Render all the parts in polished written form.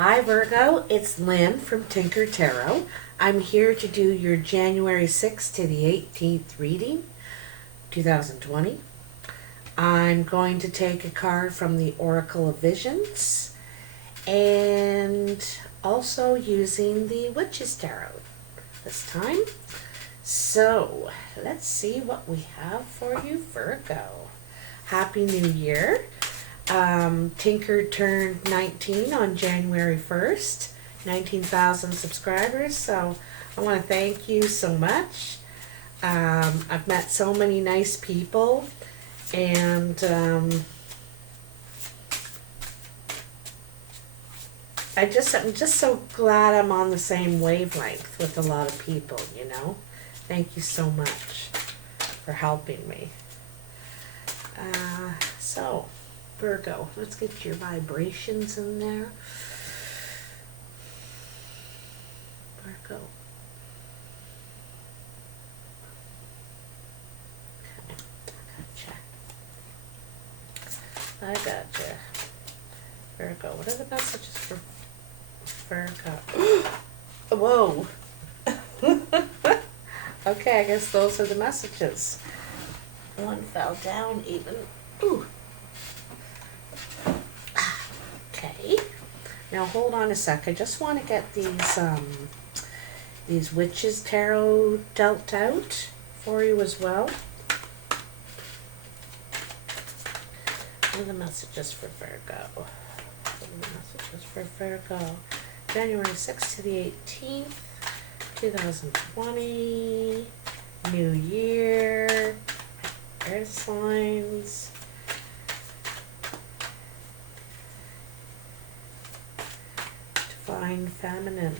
Hi Virgo, it's Lynn from Tinker Tarot. I'm here to do your January 6th to the 18th reading, 2020. I'm going to take a card from the Oracle of Visions and also using the Witch's Tarot this time. So, let's see what we have for you, Virgo. Happy New Year. Tinker turned 19 on January 1st, 19,000 subscribers, so I want to thank you so much. I've met so many nice people, and I'm just so glad I'm on the same wavelength with a lot of people, you know. Thank you so much for helping me. So, Virgo, let's get your vibrations in there. Virgo. Okay, I gotcha. Virgo, what are the messages for Virgo? Whoa. Okay, I guess those are the messages. One fell down even. Ooh. Okay. Now hold on a sec. I just want to get these Witches Tarot dealt out for you as well. What are the messages for Virgo? What are the messages for Virgo? January 6th to the 18th, 2020. New Year. Air signs. Divine Feminine.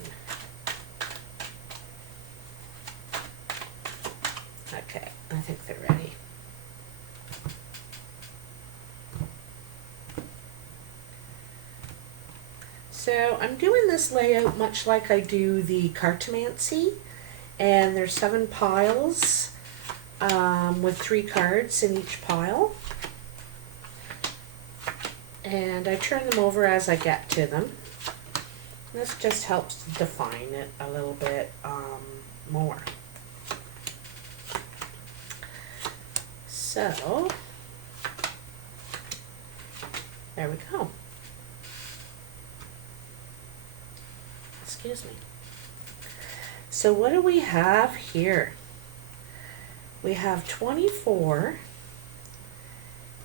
Okay, I think they're ready. So I'm doing this layout much like I do the cartomancy, and there's 7 piles with 3 cards in each pile, and I turn them over as I get to them. This just helps define it a little bit more. So, there we go. Excuse me. So what do we have here? We have 24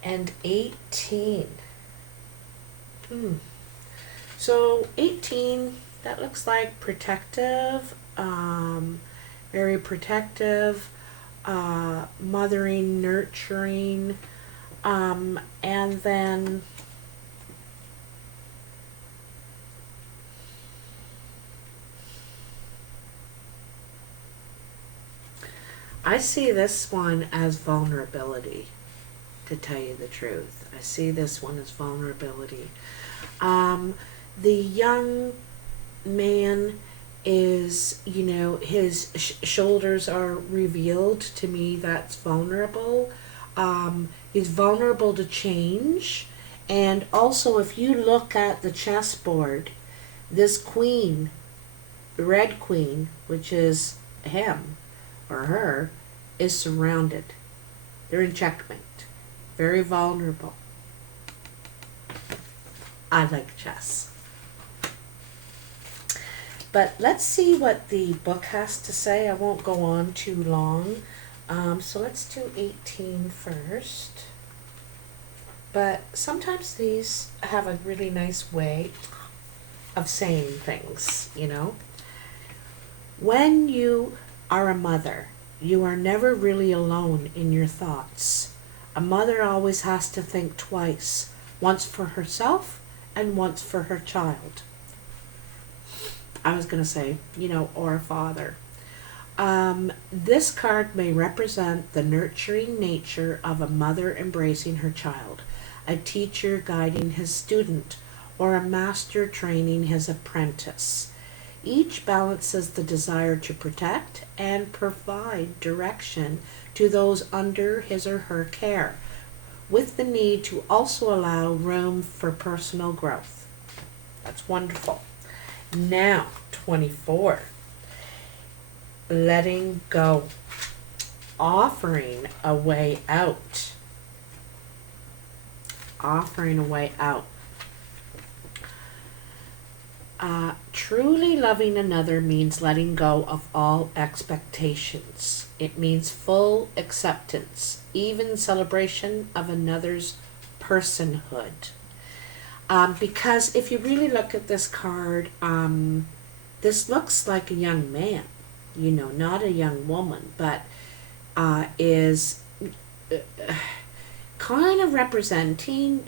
and 18. So 18, that looks like protective, very protective, mothering, nurturing, and then I see this one as vulnerability, to tell you the truth. I see this one as vulnerability. The young man is, you know, his shoulders are revealed. To me, that's vulnerable. He's vulnerable to change. And also, if you look at the chessboard, this queen, the red queen, which is him or her, is surrounded. They're in checkmate. Very vulnerable. I like chess. But let's see what the book has to say. I won't go on too long. So let's do 18 first. But sometimes these have a really nice way of saying things, you know. When you are a mother, you are never really alone in your thoughts. A mother always has to think twice, once for herself and once for her child. I was going to say, you know, or a father. This card may represent the nurturing nature of a mother embracing her child, a teacher guiding his student, or a master training his apprentice. Each balances the desire to protect and provide direction to those under his or her care, with the need to also allow room for personal growth. That's wonderful. Now, 24. Letting go. Offering a way out. Offering a way out. Truly loving another means letting go of all expectations. It means full acceptance, even celebration of another's personhood. Because if you really look at this card, this looks like a young man, not a young woman, but is kind of representing,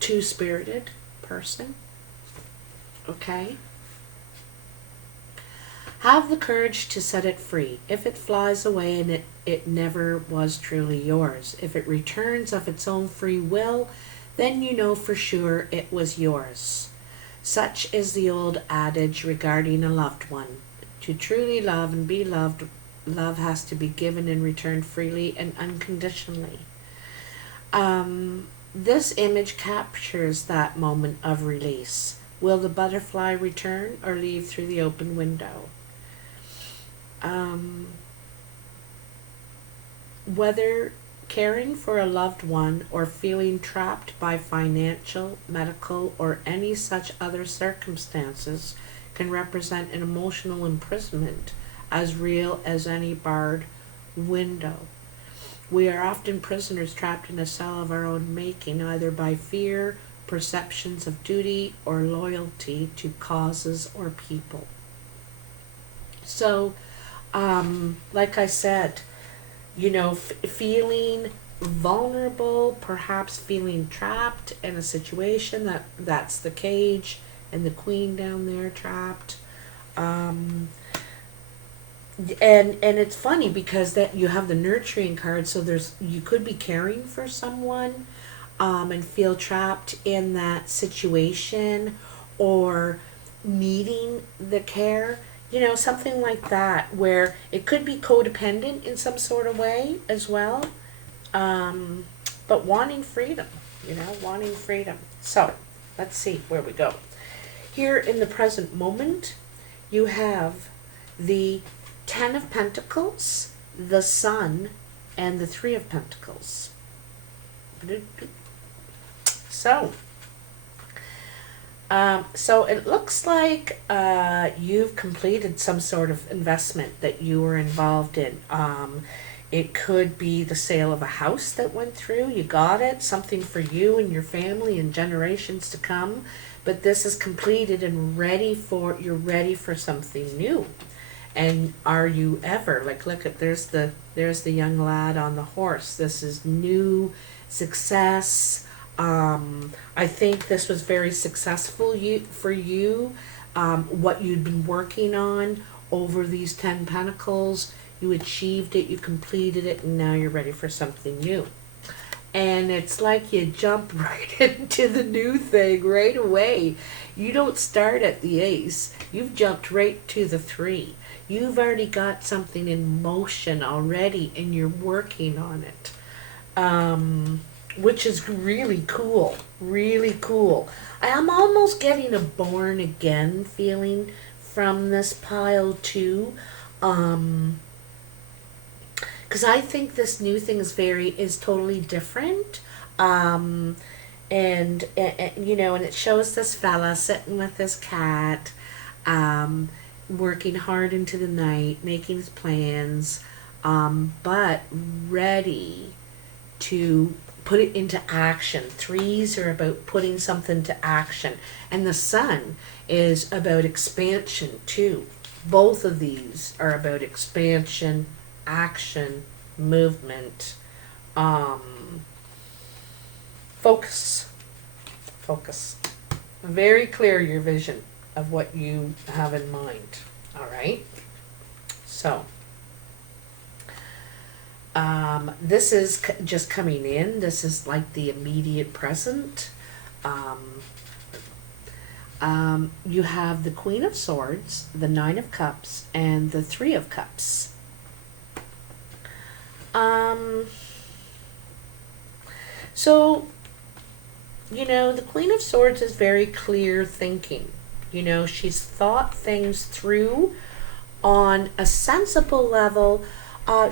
two-spirited person. Okay? Have the courage to set it free. If it flies away and it never was truly yours, if it returns of its own free will, then you know for sure it was yours. Such is the old adage regarding a loved one. To truly love and be loved, love has to be given and returned freely and unconditionally. This image captures that moment of release. Will the butterfly return or leave through the open window? Whether caring for a loved one or feeling trapped by financial, medical, or any such other circumstances can represent an emotional imprisonment as real as any barred window. We are often prisoners trapped in a cell of our own making, either by fear, perceptions of duty, or loyalty to causes or people. So, like I said, feeling vulnerable, perhaps feeling trapped in a situation that's the cage and the queen down there trapped. And it's funny because that you have the nurturing card, so you could be caring for someone and feel trapped in that situation or needing the care, something like that, where it could be codependent in some sort of way as well, but wanting freedom, wanting freedom. So let's see where we go. Here in the present moment, you have the 10 of Pentacles, the Sun, and the 3 of Pentacles. So it looks like you've completed some sort of investment that you were involved in. It could be the sale of a house that went through. You got it, something for you and your family and generations to come. But this is completed and you're ready for something new. And are you ever? Like, look at, there's the young lad on the horse. This is new success. I think this was very successful for you. What you'd been working on over these 10 Pentacles, you achieved it, you completed it, and now you're ready for something new. And it's like you jump right into the new thing right away. You don't start at the Ace. You've jumped right to the 3. You've already got something in motion already, and you're working on it. Which is really cool. Really cool. I'm almost getting a born again feeling from this pile too. Because I think this new thing is totally different. And it shows this fella sitting with his cat, working hard into the night, making his plans, but ready to put it into action. 3s are about putting something to action. And the Sun is about expansion too. Both of these are about expansion, action, movement, focus. Very clear your vision of what you have in mind. All right. So this is just coming in. This is like the immediate present. You have the Queen of Swords, the 9 of Cups, and the 3 of Cups. So, the Queen of Swords is very clear thinking. She's thought things through on a sensible level.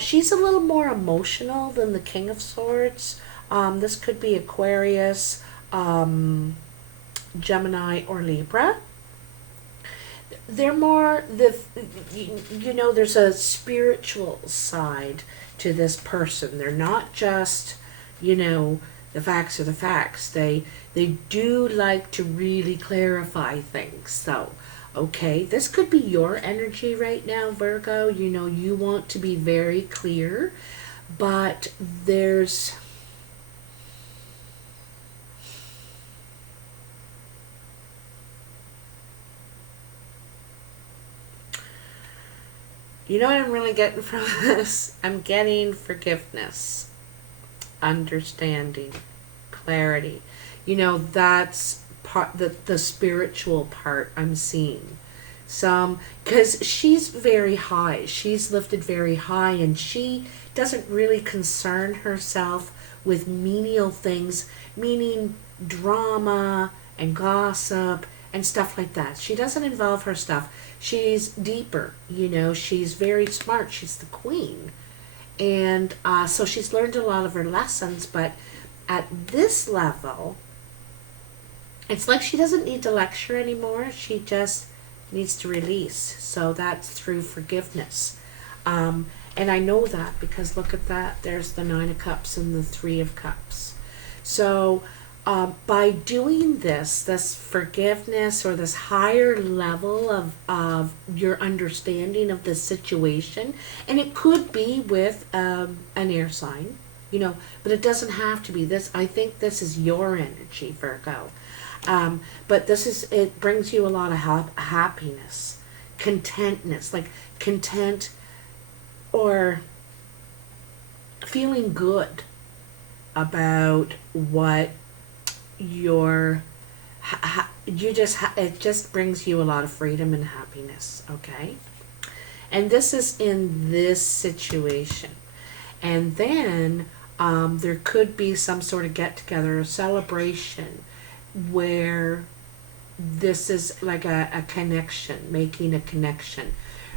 She's a little more emotional than the King of Swords. This could be Aquarius, Gemini, or Libra. They're more there's a spiritual side to this person. They're not just, the facts are the facts. They do like to really clarify things. So, okay, this could be your energy right now, Virgo. You want to be very clear, but there's what I'm really getting from this? I'm getting forgiveness, understanding, clarity. That's part the spiritual part I'm seeing. Because she's very high. She's lifted very high, and she doesn't really concern herself with menial things, meaning drama and gossip and stuff like that. She doesn't involve her stuff. She's deeper, she's very smart. She's the queen. And so she's learned a lot of her lessons, but at this level, it's like she doesn't need to lecture anymore. She just needs to release. So that's through forgiveness. And I know that because look at that. There's the Nine of Cups and the Three of Cups. So by doing this forgiveness, or this higher level of your understanding of the situation, and it could be with an air sign, but it doesn't have to be this. I think this is your energy, Virgo. But it brings you a lot of happiness, contentness, like content, or feeling good about what it just brings you a lot of freedom and happiness, okay? And this is in this situation. And then there could be some sort of get-together, a celebration, where this is like a connection, making a connection.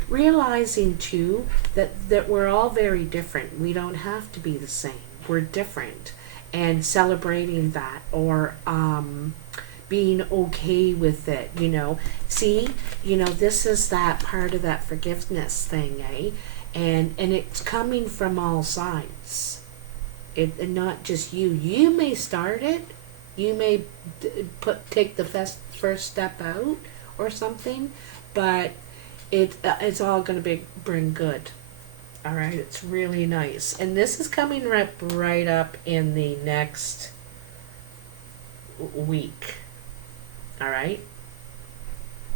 Realizing, too, that we're all very different. We don't have to be the same. We're different. And celebrating that, or being okay with it, See, this is that part of that forgiveness thing, eh? And it's coming from all sides. And not just you. You may start it. You may take the first step out or something, but it's all going to bring good. All right, it's really nice. And this is coming right up in the next week. All right?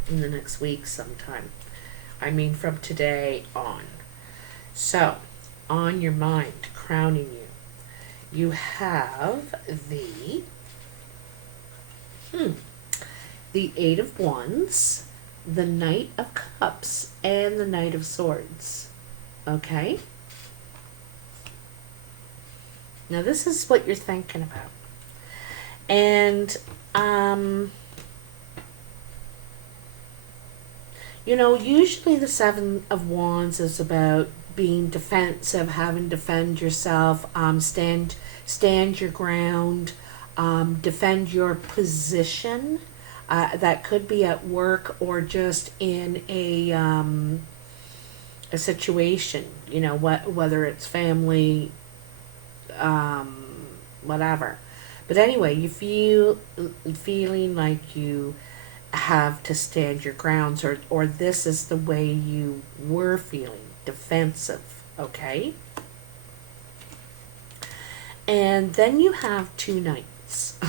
In the next week sometime. I mean from today on. So, on your mind, crowning you have the Eight of Wands, the Knight of Cups, and the Knight of Swords. Okay? Now this is what you're thinking about. And, usually the Seven of Wands is about being defensive, having to defend yourself, stand your ground, defend your position. That could be at work or just in a situation, whether it's family, whatever. But anyway, feeling like you have to stand your grounds, or this is the way you were feeling, defensive, okay? And then you have two knights.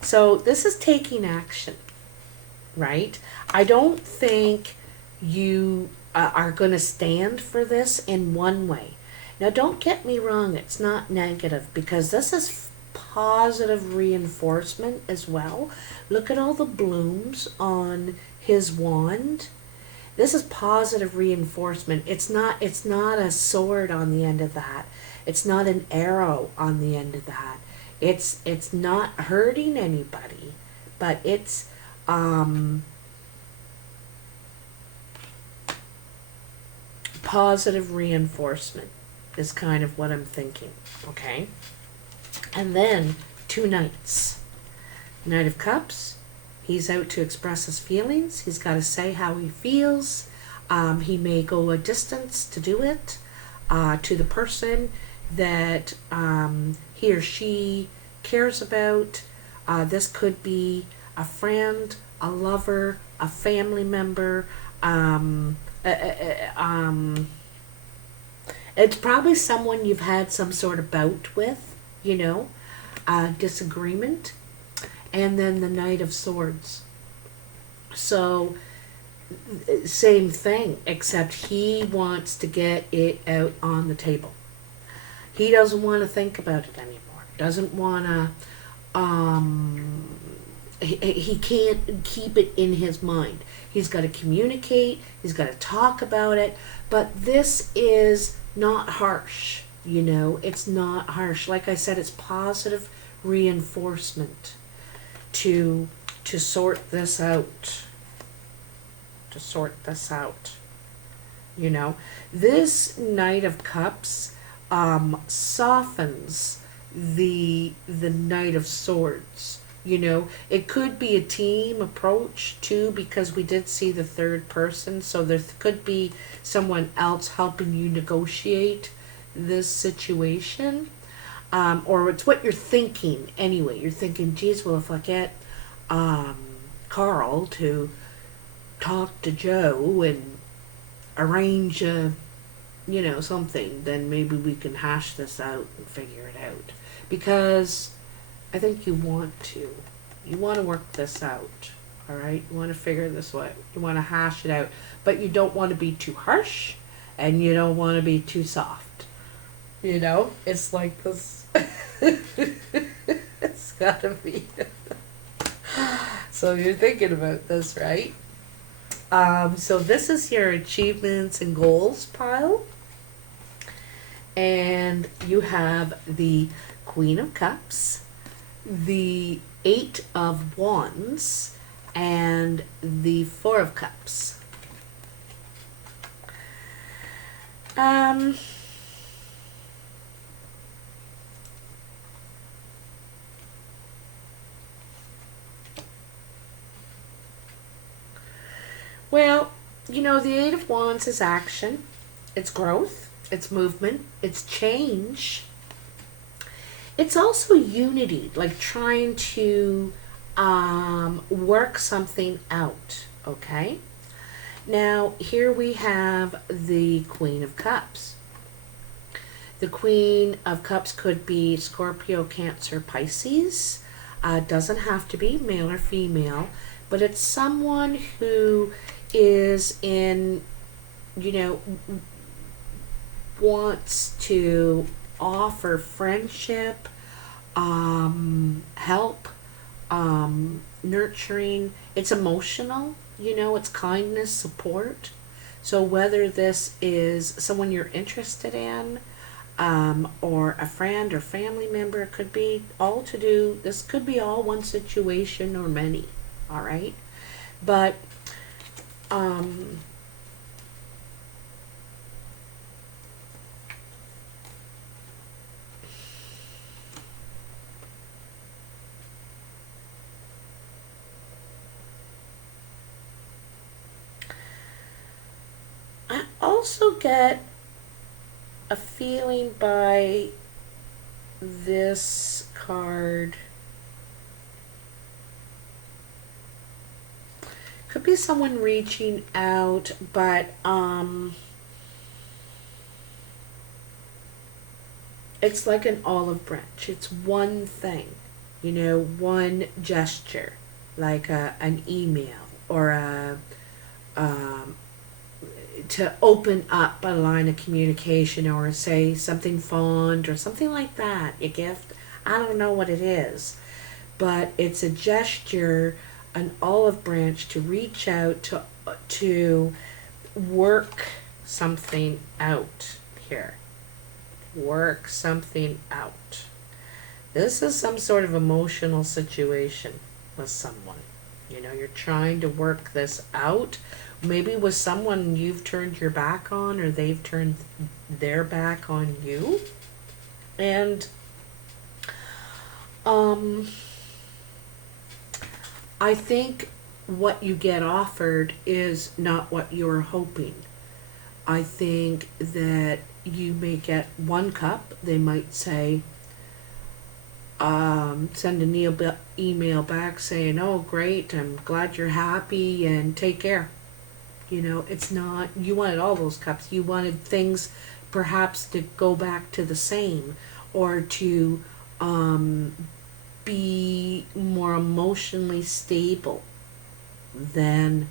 So this is taking action, right? I don't think you are going to stand for this in one way. Now, don't get me wrong, it's not negative, because this is positive reinforcement as well. Look at all the blooms on his wand. This is positive reinforcement. It's not a sword on the end of that. It's not an arrow on the end of that. It's not hurting anybody, but it's positive reinforcement is kind of what I'm thinking. Okay? And then 2 knights. Knight of Cups. He's out to express his feelings. He's got to say how he feels. He may go a distance to do it to the person that he or she cares about. This could be a friend, a lover, a family member. It's probably someone you've had some sort of bout with, disagreement. And then the Knight of Swords. So, same thing, except he wants to get it out on the table. He doesn't want to think about it anymore. Doesn't want to, he can't keep it in his mind. He's got to communicate, he's got to talk about it, but this is not harsh, it's not harsh. Like I said, it's positive reinforcement to sort this out. This Knight of Cups softens the Knight of Swords. It could be a team approach too, because we did see the third person, so there could be someone else helping you negotiate this situation. Or it's what you're thinking anyway. You're thinking, geez, well, if I get Carl to talk to Joe and arrange something, then maybe we can hash this out and figure it out. Because I think you want to work this out, all right? You want to figure this out. You want to hash it out, but you don't want to be too harsh, and you don't want to be too soft. It's like this. It's gotta be. So you're thinking about this, right? So this is your achievements and goals pile. And you have the Queen of Cups, the 8 of Wands, and the 4 of Cups. Well, the 8 of Wands is action, it's growth, it's movement, it's change. It's also unity, like trying to work something out, okay? Now, here we have the Queen of Cups. The Queen of Cups could be Scorpio, Cancer, Pisces. Doesn't have to be male or female, but it's someone who is in, wants to offer friendship, help, nurturing. It's emotional, it's kindness, support. So whether this is someone you're interested in, or a friend or family member, it could be all to do, this could be all one situation or many, all right? But I also get a feeling by this card. Could be someone reaching out, but it's like an olive branch. It's one thing, one gesture, like an email or to open up a line of communication, or say something fond or something like that, a gift. I don't know what it is, but it's a gesture, an olive branch to reach out to work something out here. Work something out. This is some sort of emotional situation with someone. You know, you're trying to work this out. Maybe with someone you've turned your back on, or they've turned their back on you. And I think what you get offered is not what you're hoping. I think that you may get one cup. They might say, send an email back saying, oh, great, I'm glad you're happy and take care. You know, it's not, you wanted all those cups. You wanted things perhaps to go back to the same, or to be more emotionally stable than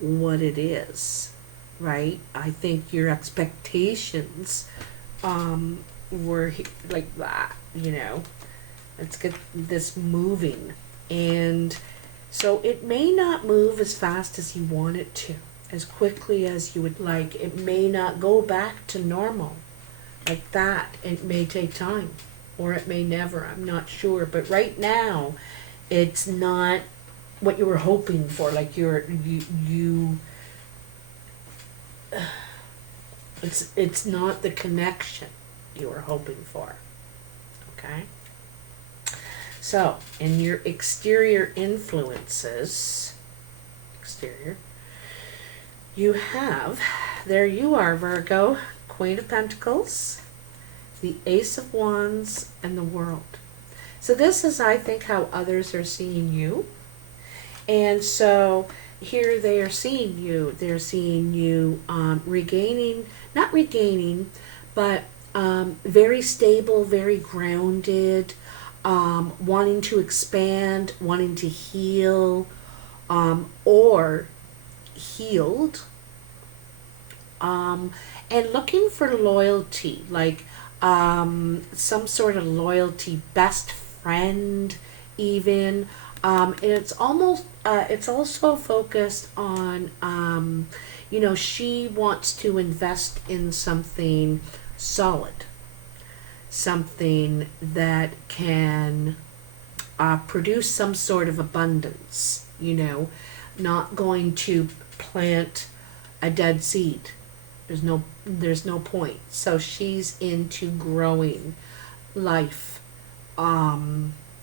what it is, right? I think your expectations were like that, you know. Let's get this moving. And so it may not move as fast as you want it to, as quickly as you would like. It may not go back to normal like that. It may take time, or it may never. I'm not sure. But right now, it's not what you were hoping for. Like it's not the connection you were hoping for. Okay? So, in your exterior influences, you have, there you are, Virgo, Queen of Pentacles, the Ace of Wands, and the World. So this is, I think, how others are seeing you. And so here they are seeing you. They're seeing you not regaining, but very stable, very grounded, wanting to expand, wanting to heal, or healed, and looking for loyalty, like some sort of loyalty, best friend even. And it's also focused on, you know, she wants to invest in something solid, something that can produce some sort of abundance, you know, not going to plant a dead seed. There's no point. So she's into growing life,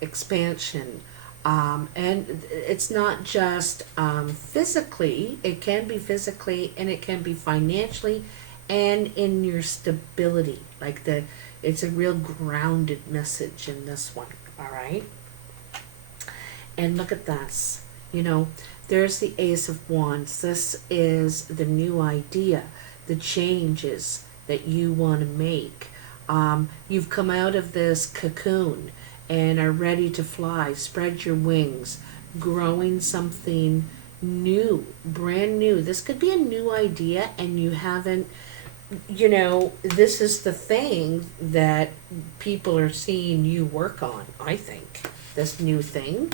expansion, and it's not just physically. It can be physically, and it can be financially, and in your stability. Like it's a real grounded message in this one. All right. And look at this. You know, there's the Ace of Wands. This is the new idea, the changes that you want to make. You've come out of this cocoon and are ready to fly. Spread your wings, growing something new, brand new. This could be a new idea, and you haven't, you know, this is the thing that people are seeing you work on, I think, this new thing.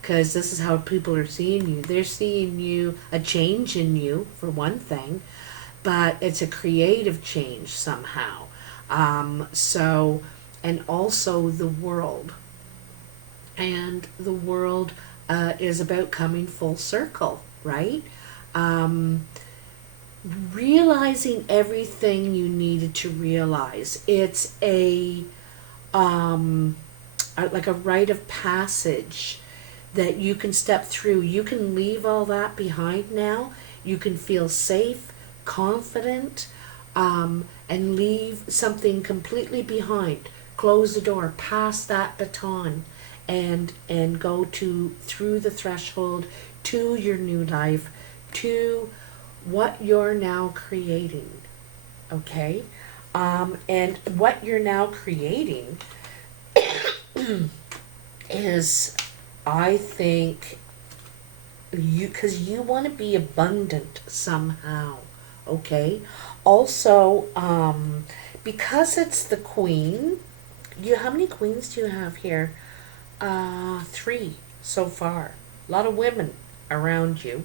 Because this is how people are seeing you. They're seeing you, a change in you, for one thing, but it's a creative change somehow. And also the world. And the world is about coming full circle, right? Realizing everything you needed to realize. It's like a rite of passage that you can step through. You can leave all that behind now. You can feel safe, confident, and leave something completely behind. Close the door, pass that baton, and go through the threshold to your new life, to what you're now creating. Okay? And what you're now creating is, I think, because you want to be abundant somehow, okay? Also, because it's the Queen, how many queens do you have here? 3 so far. A lot of women around you,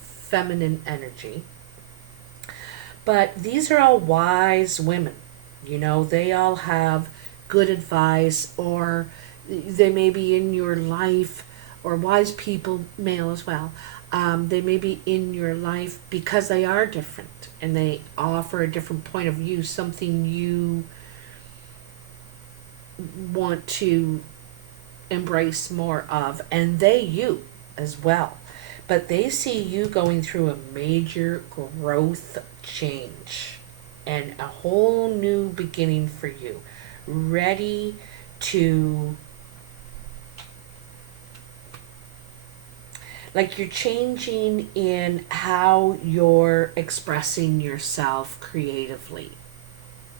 feminine energy, But these are all wise women. You know, they all have good advice, or they may be in your life, or wise people, male as well. They may be in your life because they are different and they offer a different point of view, something you want to embrace more of, and they you as well. But they see you going through a major growth change and a whole new beginning for you, ready to, like, you're changing in how you're expressing yourself creatively.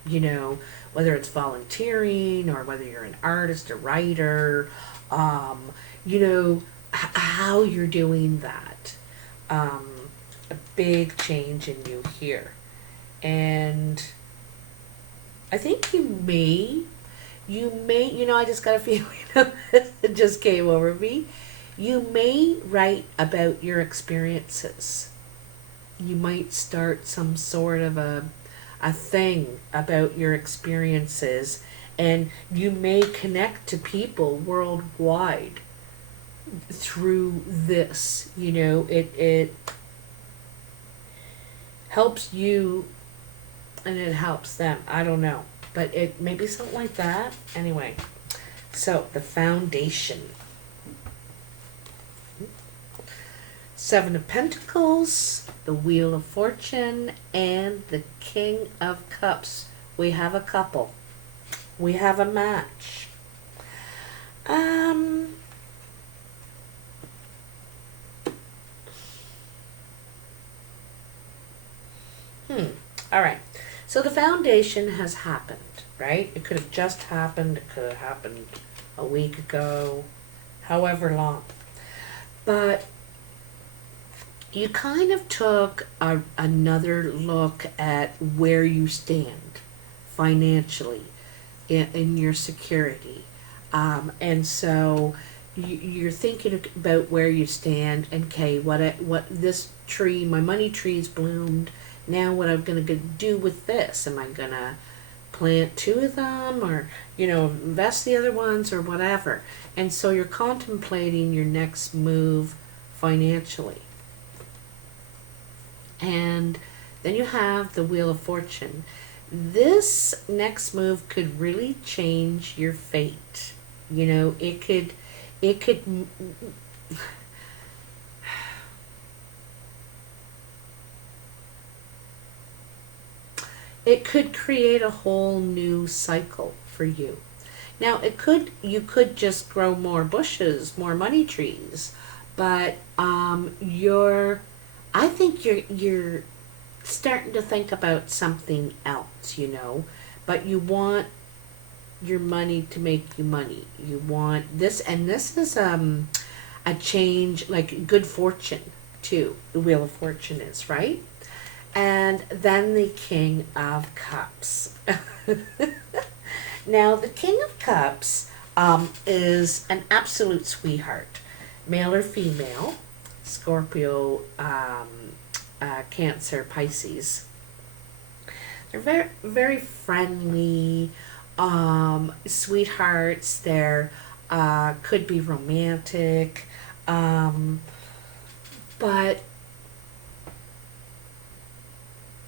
You know, whether it's volunteering or whether you're an artist, a writer, um, you know, how you're doing that. A big change in you here. And I think you know, I just got a feeling it just came over me. You may write about your experiences. You might start some sort of a thing about your experiences, and you may connect to people worldwide through this. You know, it helps you and it helps them. I don't know, but it may be something like that. Anyway, so the foundation. Seven of Pentacles, the Wheel of Fortune, and the King of Cups. We have a couple. We have a match. All right. So the foundation has happened, right? It could have just happened. It could have happened a week ago, however long. But you kind of took another look at where you stand financially in your security. And so you're thinking about where you stand, and okay, what this tree, my money tree's bloomed. Now what I'm going to do with this? Am I going to plant two of them, or, you know, invest the other ones, or whatever? And so you're contemplating your next move financially. And then you have the Wheel of Fortune. This next move could really change your fate. You know, it could it could create a whole new cycle for you. Now, you could just grow more bushes, more money trees, but I think you're starting to think about something else, you know, but you want your money to make you money. You want this, and this is a change, like good fortune too. The Wheel of Fortune is, right? And then the King of Cups. Now, the King of Cups is an absolute sweetheart, male or female, Scorpio, Cancer, Pisces. They're very, very friendly, sweethearts. They're could be romantic, but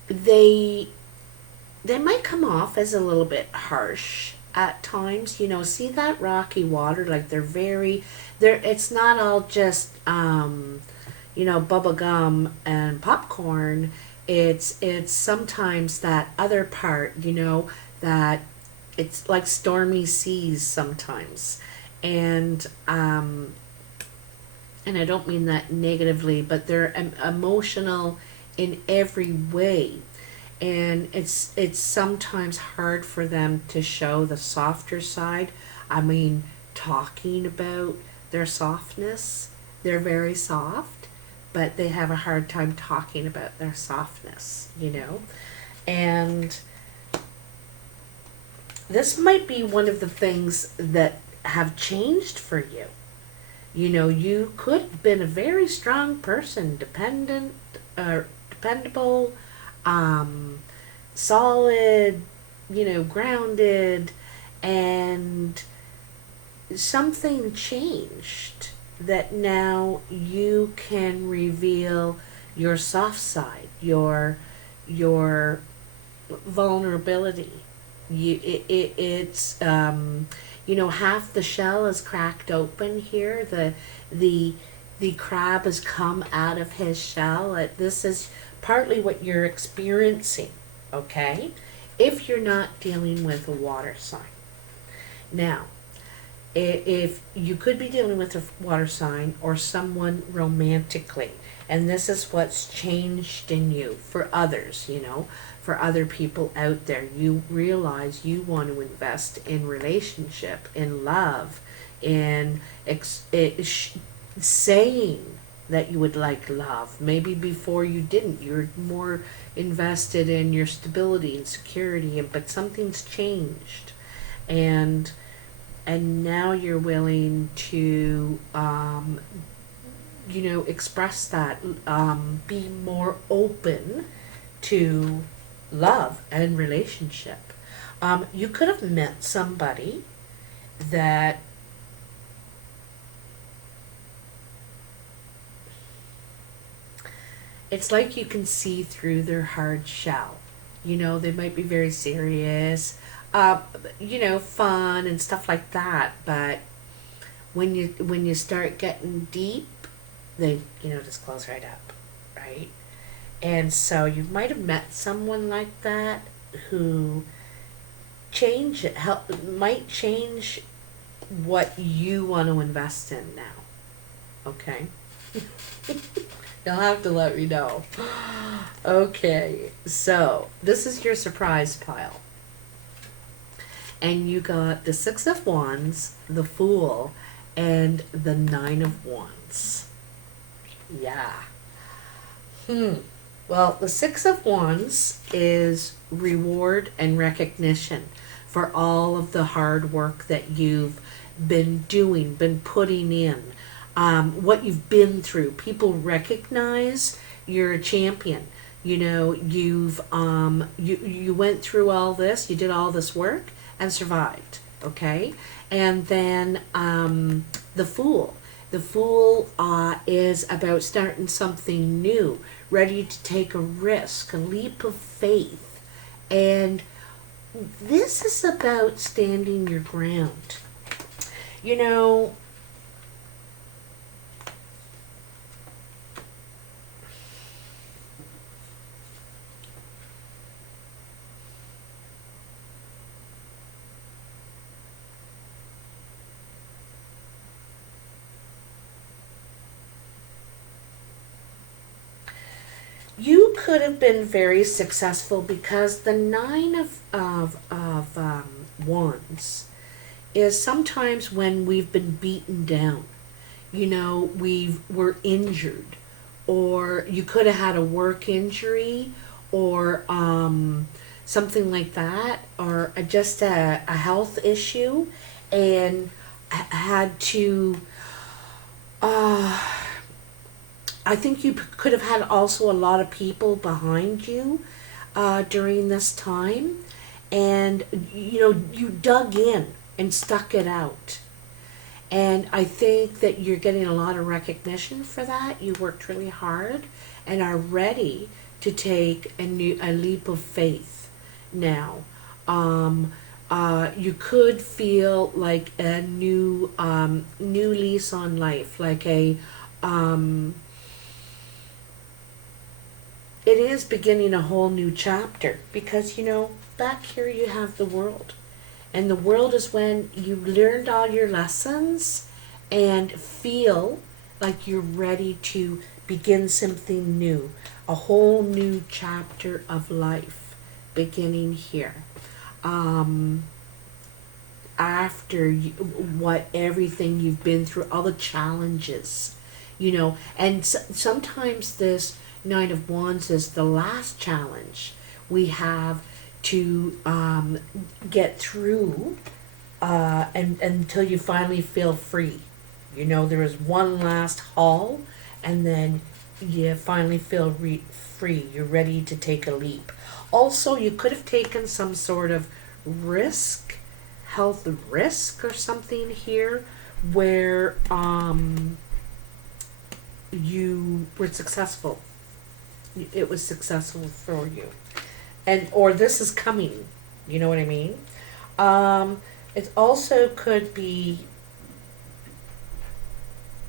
they might come off as a little bit harsh at times. You know, see that rocky water, like it's not all just you know, bubble gum and popcorn. It's sometimes that other part, you know, that it's like stormy seas sometimes. And I don't mean that negatively, but they're emotional in every way. And it's sometimes hard for them to show the softer side. I mean, talking about their softness. They're very soft, but they have a hard time talking about their softness, you know. And this might be one of the things that have changed for you. You know, you could have been a very strong person, dependable, solid, grounded, and something changed that now you can reveal your soft side, your vulnerability. It's half the shell is cracked open here. The the crab has come out of his shell. This is partly what you're experiencing, okay? If you're not dealing with a water sign. Now, if you could be dealing with a water sign or someone romantically, and this is what's changed in you for others, for other people out there, you realize you want to invest in relationship, in love, in saying that you would like love. Maybe before you didn't, you're more invested in your stability and security, but something's changed, and now you're willing to express that, be more open to love and relationship. You could have met somebody that it's like you can see through their hard shell. They might be very serious, fun and stuff like that. But when you start getting deep, they just close right up, right? And so you might have met someone like that who might change what you want to invest in now. Okay. You'll have to let me know. Okay, so this is your surprise pile. And you got the Six of Wands, the Fool, and the Nine of Wands. Yeah. Well, the Six of Wands is reward and recognition for all of the hard work that you've been doing, been putting in, what you've been through. People recognize you're a champion. You've you went through all this, you did all this work and survived, okay? And then the Fool. The Fool is about starting something new, ready to take a risk, a leap of faith. And this is about standing your ground. You could have been very successful because the Nine of Wands is sometimes when we've been beaten down. We're injured, or you could have had a work injury, or something like that, or just a health issue, and had to. I think you could have had also a lot of people behind you during this time, and you dug in and stuck it out. And I think that you're getting a lot of recognition for that. You worked really hard and are ready to take a leap of faith now. You could feel like a new lease on life, like a it is beginning a whole new chapter, because back here you have the world, and the world is when you learned all your lessons and feel like you're ready to begin something new, a whole new chapter of life beginning here. After what everything you've been through, all the challenges, and sometimes this Nine of Wands is the last challenge we have to get through, and until you finally feel free. There is one last haul, and then you finally feel free. You're ready to take a leap. Also, you could have taken some sort of risk, health risk or something here, where you were successful. It was successful for you, and or this is coming. You know what I mean? It also could be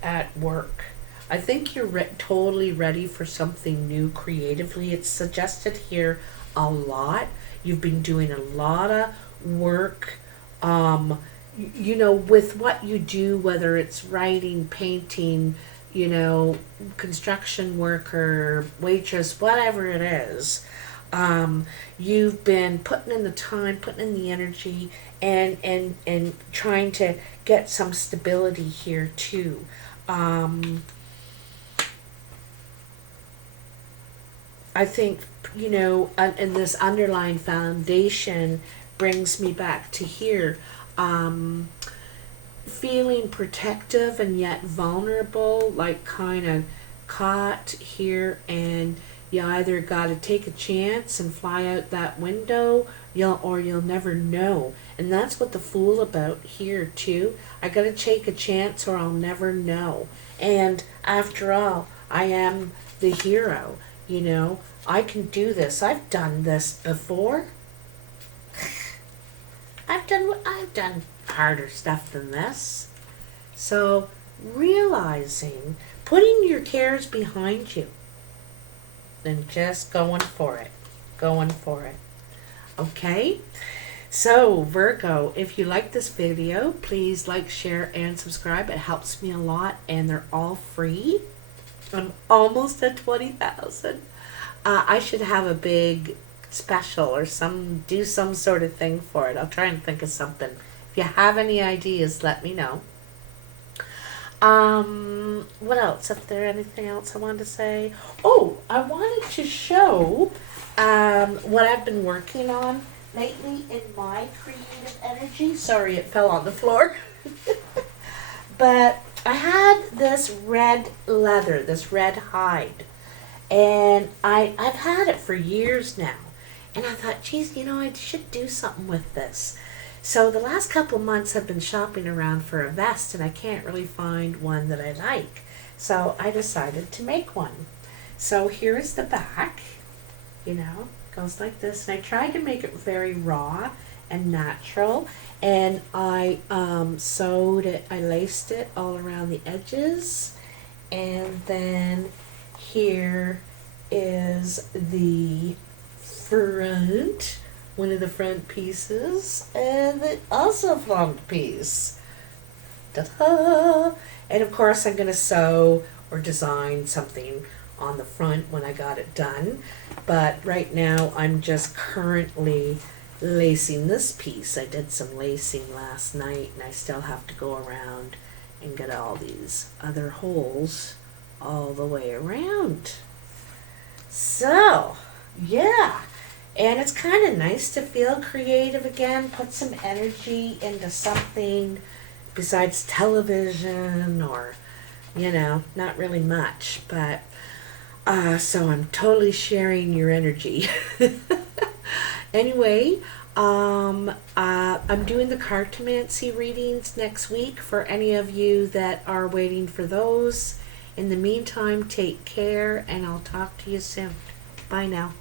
at work. I think you're totally ready for something new creatively. It's suggested here a lot. You've been doing a lot of work, you know, with what you do, whether it's writing, painting, you know, construction worker, waitress, whatever it is. You've been putting in the time, putting in the energy, and trying to get some stability here too. I think, you know, and this underlying foundation brings me back to here. Feeling protective and yet vulnerable, like kind of caught here, and you either got to take a chance and fly out that window, or you'll never know. And that's what the Fool about here too. I got to take a chance or I'll never know. And after all, I am the hero. You know, I can do this. I've done this before. I've done harder stuff than this. So realizing, putting your cares behind you and just going for it. Okay? So Virgo, if you like this video, please like, share, and subscribe. It helps me a lot, and they're all free. I'm almost at 20,000. I should have a big special or do some sort of thing for it. I'll try and think of something. If you have any ideas, let me know. What else? Is there anything else I wanted to say? Oh, I wanted to show what I've been working on lately in my creative energy. Sorry, it fell on the floor. But I had this red leather, this red hide, and I've had it for years now. And I thought, geez, you know, I should do something with this. So the last couple of months I've been shopping around for a vest, and I can't really find one that I like. So I decided to make one. So here is the back, you know, goes like this. And I tried to make it very raw and natural. And I sewed it, I laced it all around the edges. And then here is the front, one of the front pieces, and the also front piece. Ta-da! And of course I'm going to sew or design something on the front when I got it done. But right now I'm just currently lacing this piece. I did some lacing last night, and I still have to go around and get all these other holes all the way around. So, yeah. And it's kind of nice to feel creative again, put some energy into something besides television or, you know, not really much. But, so I'm totally sharing your energy. Anyway, I'm doing the cartomancy readings next week for any of you that are waiting for those. In the meantime, take care, and I'll talk to you soon. Bye now.